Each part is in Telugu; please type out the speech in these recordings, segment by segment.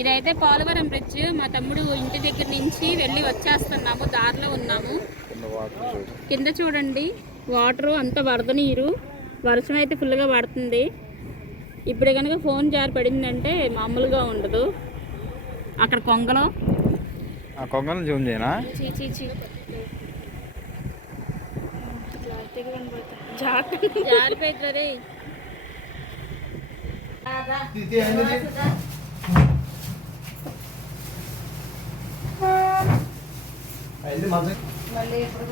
ఇదైతే పోలవరం బ్రిడ్జ్. మా తమ్ముడు ఇంటి దగ్గర నుంచి వెళ్ళి వచ్చేస్తున్నాము, దారిలో ఉన్నాము. కింద చూడండి వాటర్ అంత వరద నీరు, వర్షం అయితే ఫుల్గా పడుతుంది. ఇప్పుడు కనుక ఫోన్ జారి పడిందంటే మామూలుగా ఉండదు. అక్కడ కొంగలు జూమ్ చేయనా జారిపోతారే. మళ్ళీ ఇప్పుడు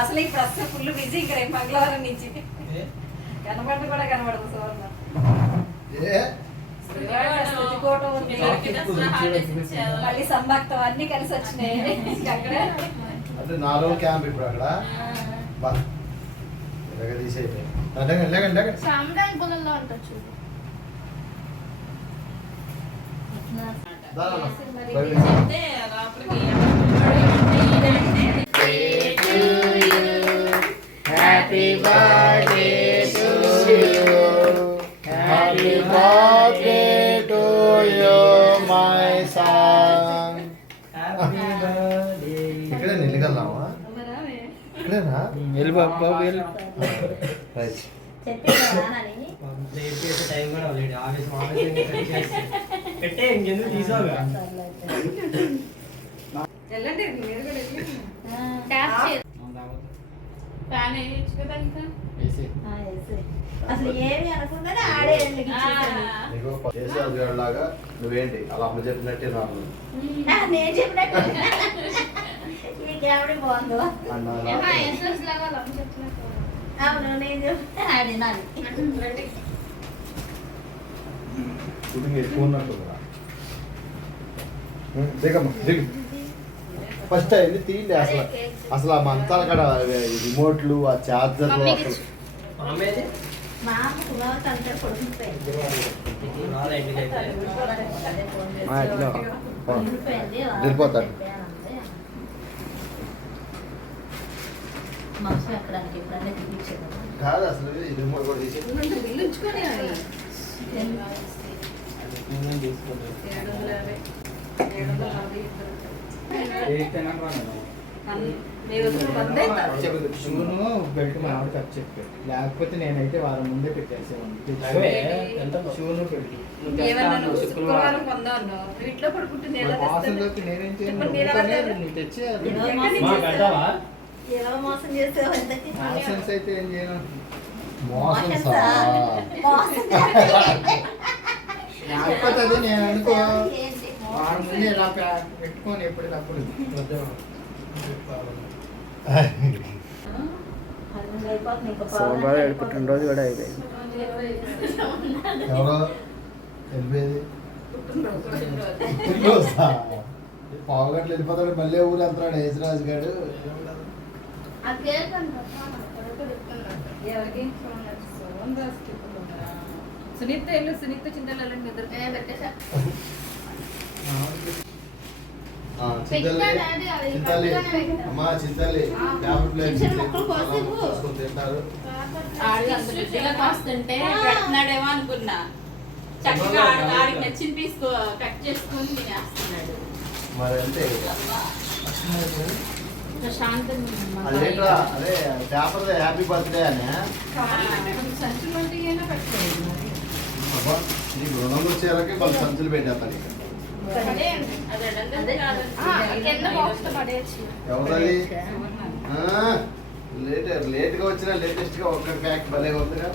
అసలు ఇప్పుడు అసలు ఫుల్ బిజీ ఇంకా రేపు మంగళవారం నుంచి కనబడి కూడా కనబడదు సువర్ణ. మళ్ళీ సంభక్తం అన్ని కలిసి వచ్చినాయి అక్కడ. అంటే 4 రోజులు క్యాంప్ ఇప్పుడు అక్కడ తీసేయండి. Happy birthday to you, happy birthday to you my son. ఇక్కడే నిలగలమా? ఇక్కడేనా? వెళ్ళు బాబు వెళ్ళు. రైట్. పెట్టే ఇంకెందుకు తీసావుగా. అసలు ఏమి అనుకుంటానే ఆడే లాగా నువ్వేంటి అలా అమ్మ చెప్పినట్టే నాకు నేను చెప్పినట్టు మీకేమిడి బాగుందో. అవును నేను చెప్తే ఆడినాను. ఫస్ట్ అయింది తీయండి. అసలు ఆ మంచాల కాడ రిమోట్లు, ఆ చార్జర్లు అసలు మా అమ్మ కుమార్తె అంతా కొడుకుపోయింది. వెళ్ళిపోతాడు. మాంసం ఎక్కడానికి ఎప్పుడన్నా చూపించాడు కాదు అసలు ఈ రిమోట్ కూడా తీసి షూను బెల్ట్ మా ఆవిడ ఖర్చు చెప్పాడు, లేకపోతే నేనైతే వారం ముందే పెట్టేసేవాడిని. షూను బెల్ట్ నేనేం చేయను తెచ్చేయాలి. ఎలా మోసం చేస్తావు? మోసన్స్ అయితే ఏం చేయను. లేకపోతే అదే నేను అనుకో వారం ముందే ఇలా పెట్టుకొని ఎప్పటికప్పుడు పుట్టినరోజు కూడా అయిపోయింది. ఎవరో వెళ్ళిపోయేది పావుగంటలు వెళ్ళిపోతాడు. మళ్ళీ ఊరు వెళ్తున్నాడు యేసురాజు గారు. సునీత ఇల్లు సునీత చింతలు చింతల్లి అమ్మా చింతల్లి పేపర్ ప్లేట్ తింటారు. కాస్తుంటే పెడుతున్నాడేమో అనుకున్నా. చక్కగా ఆడికి నచ్చిన పీస్ కట్ చేసుకొని తినేస్తున్నాడు. మరి అంతే ప్రశాంతంగా అదేంట్రా అదే పేపర్ హ్యాపీ బర్త్డే అని నీకు రుణం వచ్చేళ్ళకి వాళ్ళు సంచులు పెట్టేస్తారు. ఎవరది లేట్గా వచ్చిన లేటెస్ట్ గా ఒక్క ప్యాక్ భలే ఉందిగా.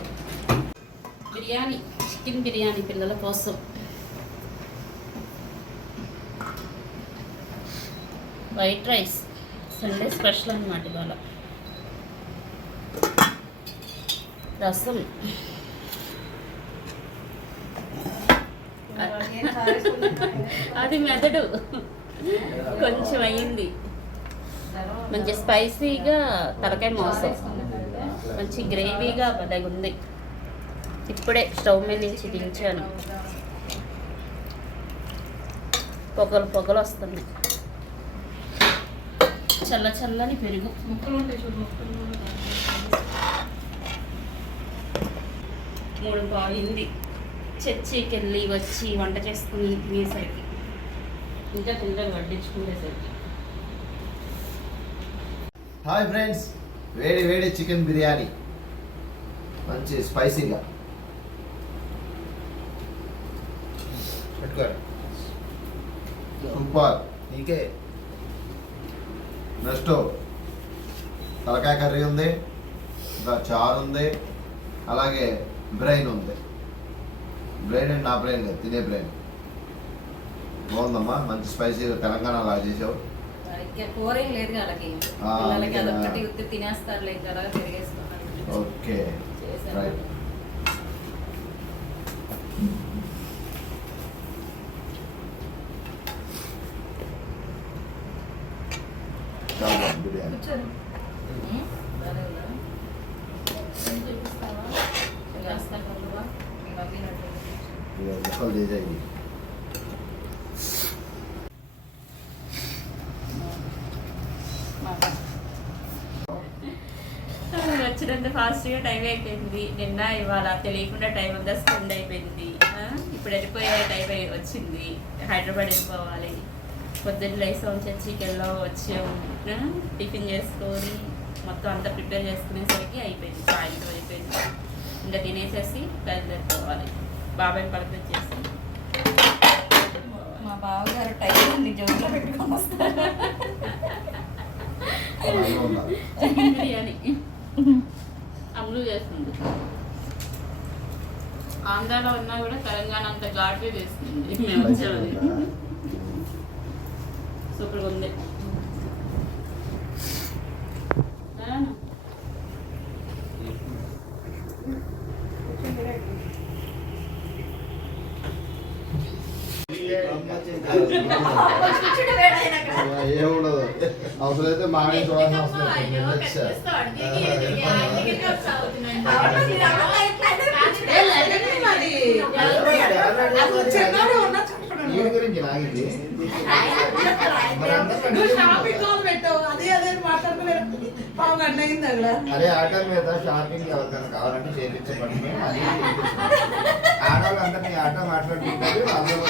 బిర్యానీ, చికెన్ బిర్యానీ పిల్లల కోసం. వైట్ రైస్ సండే స్పెషల్ అన్నమాట ఇవాళ. రసం, అది మెదడు కొంచెం అయ్యింది. మంచి స్పైసీగా తలకాయ మోసం, మంచి గ్రేవీగా భలే ఉంది. ఇప్పుడే స్టవ్ మీద నుంచి దించాను. పొగలు పొగలు వస్తున్నాయి. చల్ల చల్లని పెరుగు, ముక్కలు ఉంటాయి చూడు, ముక్కలు 3:15 అయింది చర్చికి వెళ్ళి వచ్చి వంట చేసుకుని తినేసరికి, ఇంకా పిల్లలు వడ్డించుకునేసరికి. హాయ్ ఫ్రెండ్స్, వేడి వేడి చికెన్ బిర్యానీ మంచి స్పైసీగా పెట్టుకోండి. సూపర్. నీకే నెక్స్ట్ తలకాయ కర్రీ ఉంది, ఇంకా చారు ఉంది, అలాగే బ్రెయిన్ ఉంది. బ్రెయిన్ అంటే నా బ్రెయిన్ కాదు, తినే బ్రెయిన్. బాగుందమ్మా, మంచి స్పైసీగా తెలంగాణ లాగా చేసావు. కూర ఏం లేదు వాళ్ళకి, ఆ, పిల్లలకి అందుకేనా? అదొక్కటి ఉత్తి తినేస్తారు లేదు కదా, తిరిగేసుకున్నారు. Okay right. చాలా బాగుంది బిర్యానీ. బాగానే ఉందా? ఏం చూపిస్తావా? చేస్తాను కలువా? మీ మమ్మీ నన్ను ఇక ముక్కలు చేసేది. వచ్చినంత ఫాస్ట్గా టైం అయిపోయింది. నిన్న ఇవాళ తెలియకుండా టైం అంతా స్పెండ్ అయిపోయింది. ఇప్పుడు వెళ్ళిపోయే టైం వచ్చింది. హైదరాబాద్ వెళ్ళిపోవాలి. పొద్దున్న లేసాం, చర్చికి వెళ్ళాం, వచ్చాము, టిఫిన్ చేసుకొని మొత్తం అంతా ప్రిపేర్ చేసుకునేసరికి అయిపోయింది, సాయంత్రం అయిపోయింది. ఇంకా తినేసేసి బయలుదేరిపోవాలి. బాబాయ్ పలకరించేసి మా బావగారు టైం అన్ని జోబులో పెట్టుకొని వస్తారు. అలాగే ఉండాలి. చికెన్ బిర్యానీ అమలు చేస్తుంది. ఆంధ్రాలో ఉన్నా కూడా తెలంగాణ అంత ఘాటుగా చేస్తుంది. మేము వచ్చామని సూపర్గా ఉంది. ఏముండదు, అవసరమైతే మామిడి చూడాల్సిన అవసరం వీడి గురించి నాగింది. అదే ఆటో మీద షాపింగ్ ఎవరికైనా కావాలంటే చేయించబడి అది ఆడవాళ్ళందరినీ ఆటో మాట్లాడుకుంటారు. అందరూ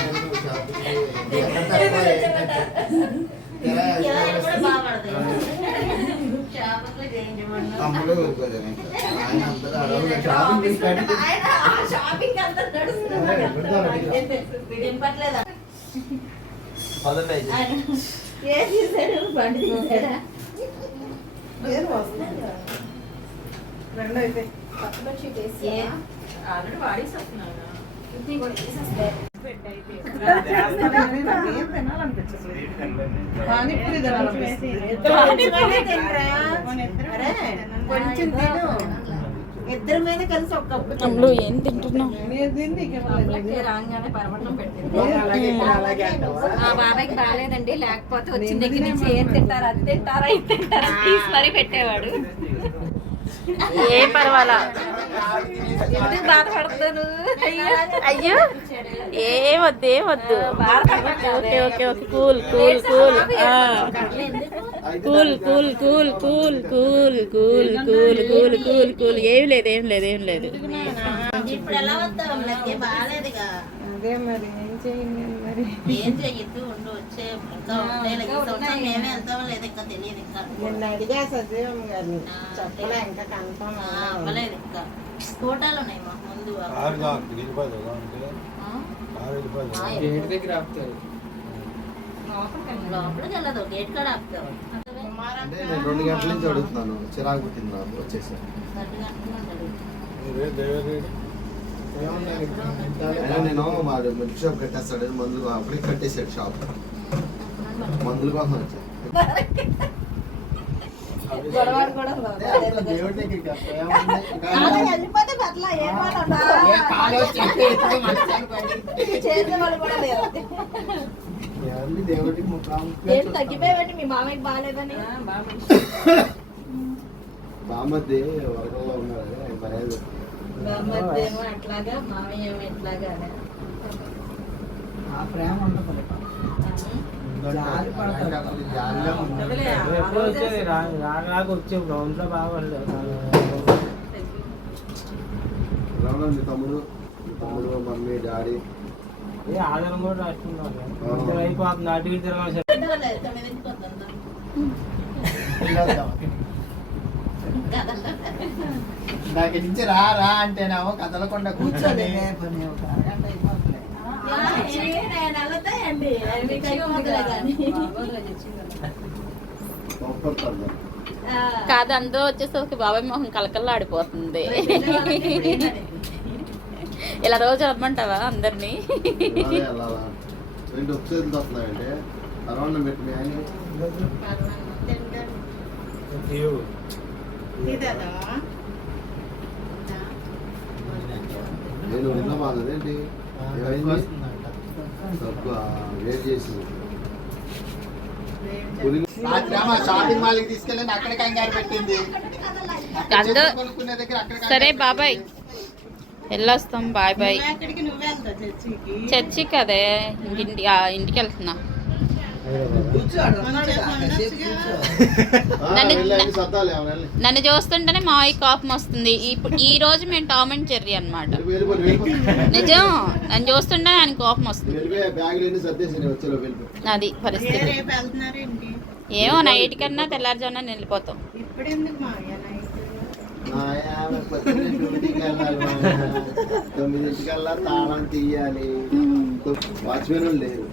తమ్ముడు ఆయన అందరూ ఆడవాళ్ళు షాపింగ్ ఆల్రెడీ వాడేసి వస్తున్నాను. ఇద్దరి మీద కలిసి ఒక్కప్పుడు అమలు ఏం తింటున్నావు? రాగానే పరమటం పెట్టింది. ఆ బాబాయ్కి బాగాలేదండి, లేకపోతే వచ్చిన దగ్గర నుంచి ఏం తింటారు, అది తింటారా, ఇది తింటారా తీసి మరీ పెట్టేవాడు. ఏ పర్వాలా, ఎందుకు బాధపడతాను? అయ్యో ఏమొద్దు ఏమొద్దు. Okay okay okay, cool cool cool cool cool cool cool cool cool cool cool cool cool. ఏం లేదు ఏం లేదు ఏం లేదు. ఇప్పుడు ఎలా వద్దాం, నాకు బాగాలేదుగా. అదే మరి ఏం చేయండి మరి. ఏం చెయ్యొద్దు, ఉండు వచ్చే ఇంకా ఉండేలా ఈ సంవత్సరం మేమే వెళ్తామో లేదో ఇంకా తెలియదు. ఇంకా నిన్న అడిగా సజీవం గారిని, చెప్పలే ఇంకా కన్ఫర్మ్ అవ్వలేదు. ఇంకా ఫోటోలు ఉన్నాయి మా ముందు. గేట్ దగ్గర ఆపుతారు. లోపలికి వెళ్ళదు, గేట్ కాడ ఆపుతావు. అంటే నేను 2 గంటల నుంచి అడుగుతున్నాను, చిరాకు పుట్టింది నాకు వచ్చేసాను. 2 గంటల నుంచి అడుగు. అయినా నేను వాడు మిల్క్ షాప్ కట్టేస్తాడు, మందులు అప్పటికి కట్టేసాడు షాప్. మందుల కోసం వచ్చాను. గొడవాడు కూడా దేవుడి దగ్గరికి వెళ్ళిపోతే అట్లా ఏం మాట చేసే వాళ్ళు కూడా లేరు. దేవుడికి ఏంటి తగ్గిపోయావండి, మీ మామయ్యకి బాగాలేదని. బామ్మద్ది వరకల్లో ఉన్నారు, ఆయన పర్యాలు బామ్మేమో అట్లాగా, మామయ్య ఏమో ఎట్లాగా. ఆ ప్రేమ ఉండదు. జాలి పడతారు. ఎప్పుడు వచ్చేది రాగా వచ్చే గ్రౌండ్ లో బాగా ఎలా ఉన్నారు మీ తమ్ముడు మమ్మీ డాడీ? ఆధారం కూడా రాసుకున్నారు అయిపోతుంది అటు ఇటు తిరగాలి. నాకు నుంచి రా రా అంటేనేమో కదలకుండా కూర్చొని కాదు అందరూ వచ్చేసరికి బాబాయ్ మొహం కలకల్లా ఆడిపోతుంది. ఇలా రోజు రమ్మంటావా అందరినీ? వచ్చేది వస్తున్నాయంటే అరవై పెట్టి మీ ఆయన నేను నిన్న బాగదేంటి వేట్ చేసింది. షాపింగ్ మాల్ కి తీసుకెళ్ళి అక్కడ కంగారు పెట్టింది. కొనుక్కునే దగ్గర సరే బాబాయ్ వెళ్ళొస్తాం. Bye bye. చర్చికి అదే ఇంటికి వెళ్తున్నా. నన్ను చూస్తుంటేనే మా అయ్య కోపం వస్తుంది. ఈ రోజు మేము టామ్ అండ్ చెర్రీ అన్నమాట. నిజం, నన్ను చూస్తుంటే ఆయన కోపం వస్తుంది. అది పరిస్థితి. ఏమో నైట్ కన్నా తెల్లారుజామున వెళ్ళిపోతాం. 9:00కల్లా తాళం తీయాలి. వాచ్మెన్ లేరు,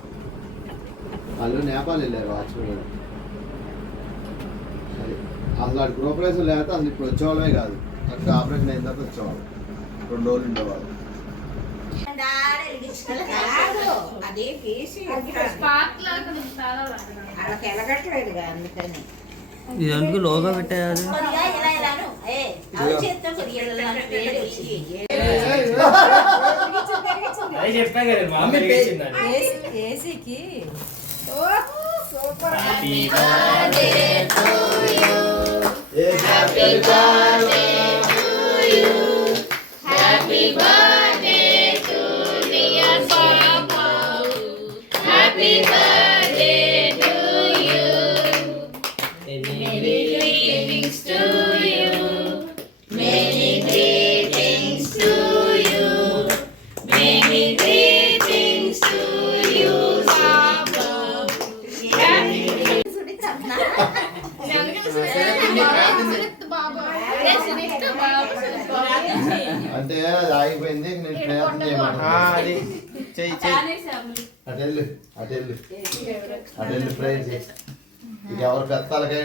వాళ్ళు నేపాల్ వెళ్ళారు. వాచ్మెన్ అసలు అటు గృహప్రవేశం లేకపోతే అసలు ఇప్పుడు వచ్చేవాళ్ళమే కాదు. అక్కడ ఆపరేషన్ అయిన తర్వాత వచ్చేవాళ్ళు. 2 రోజులు ఉండేవాళ్ళు. ఇది అందుకు లోగా పెట్టారు. చెప్పా కదా ఏసీకి అంటే అది ఆగిపోయింది. నేను ప్రయత్నం చేయమని అటెల్లు ప్రేయర్ చేసి ఇక ఎవరు పెత్తాలకే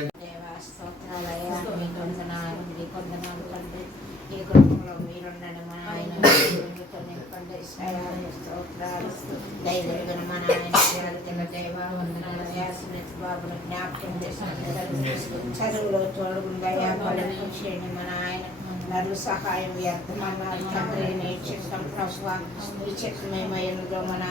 చదువులో చూడకుండా మన ఆయన నరులు సహాయం వ్యర్థమన్నారు. తండ్రి నేర్చుకుంటాం ప్రభువా, ఈ చెట్టు మన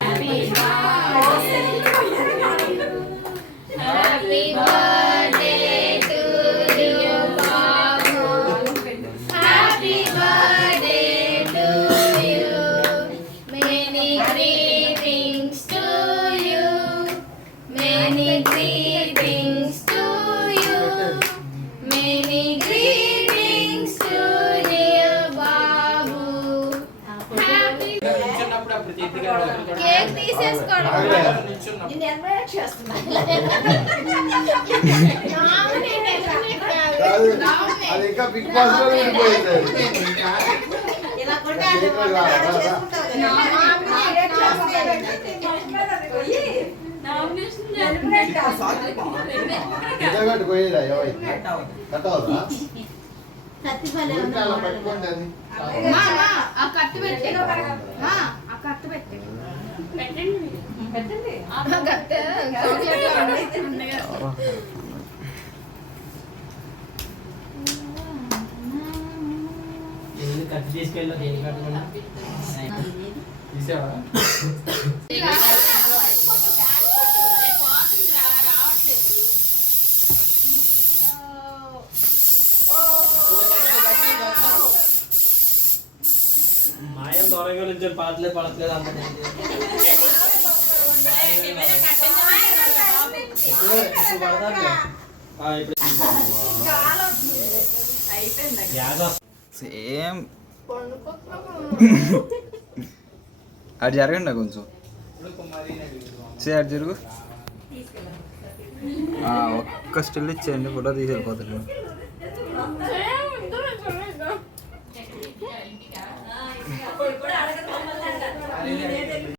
అది ఇంకా బిగ్ బాస్ లో ఉండిపోయింది. పోయిరా కట్ అవుతా పట్టుకోండి. అది కత్తి తీసుకెళ్ళా దేని కట్టకుండా తీసావా? మాయం దొరగా నుంచి పాటలే పడట్లేదు అంత సేమ్ అటు జరగండి కొంచెం అటు జరుగు. ఒక్క స్టిల్ ఇచ్చేయండి, ఫోటో తీసి వెళ్ళిపోతాడు. ఇప్పుడు